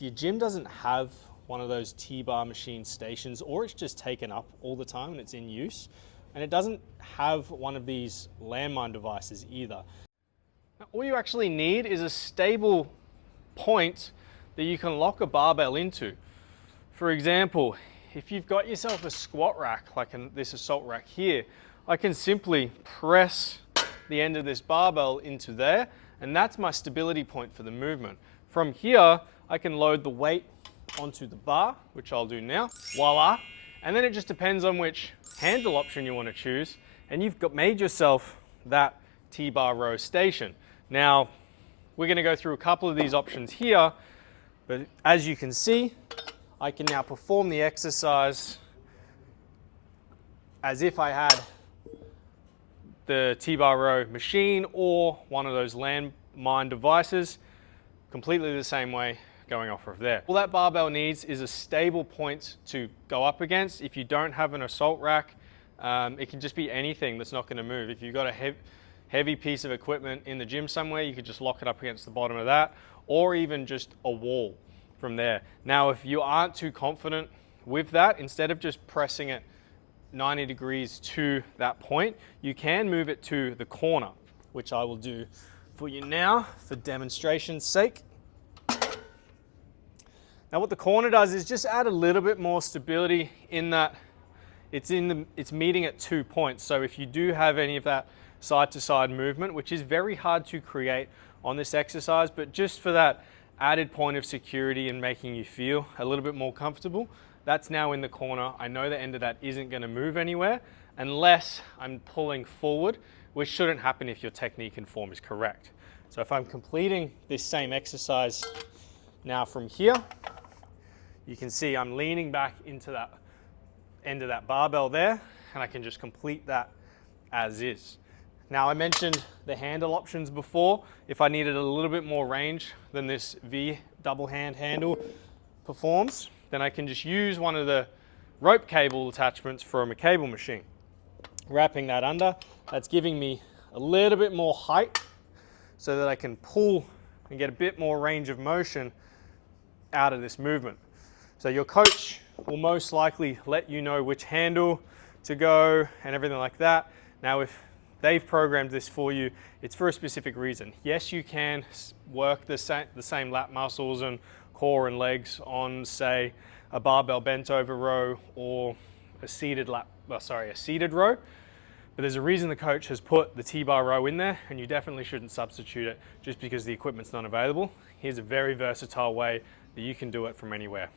if your gym doesn't have one of those T-bar machine stations, or it's just taken up all the time and it's in use, and it doesn't have one of these Landmine devices either. Now, all you actually need is a stable point that you can lock a barbell into. For example, if you've got yourself a squat rack, like this assault rack here, I can simply press the end of this barbell into there, and that's my stability point for the movement. From here, I can load the weight onto the bar, which I'll do now, voila. And then it just depends on which handle option you want to choose, and you've made yourself that T-bar row station. Now, we're going to go through a couple of these options here, but as you can see, I can now perform the exercise as if I had the T-bar row machine or one of those Landmine devices, completely the same way going off of there. All that barbell needs is a stable point to go up against. If you don't have an assault rack, it can just be anything that's not going to move. If you've got a heavy piece of equipment in the gym somewhere, you could just lock it up against the bottom of that, or even just a wall from there. Now, if you aren't too confident with that, instead of just pressing it 90 degrees to that point, you can move it to the corner, which I will do for you now for demonstration's sake. Now what the corner does is just add a little bit more stability in that it's meeting at 2 points. So if you do have any of that side to side movement, which is very hard to create on this exercise, but just for that added point of security and making you feel a little bit more comfortable, that's now in the corner. I know the end of that isn't going to move anywhere unless I'm pulling forward, which shouldn't happen if your technique and form is correct. So if I'm completing this same exercise now from here, you can see I'm leaning back into that end of that barbell there, and I can just complete that as is. Now, I mentioned the handle options before. If I needed a little bit more range than this V double hand handle performs, then I can just use one of the rope cable attachments from a cable machine. Wrapping that under, that's giving me a little bit more height so that I can pull and get a bit more range of motion out of this movement. So your coach will most likely let you know which handle to go and everything like that. Now, if they've programmed this for you, it's for a specific reason. Yes, you can work the same lat muscles and core and legs on, say, a barbell bent over row or a seated row, but there's a reason the coach has put the T-bar row in there, and you definitely shouldn't substitute it just because the equipment's not available. Here's a very versatile way that you can do it from anywhere.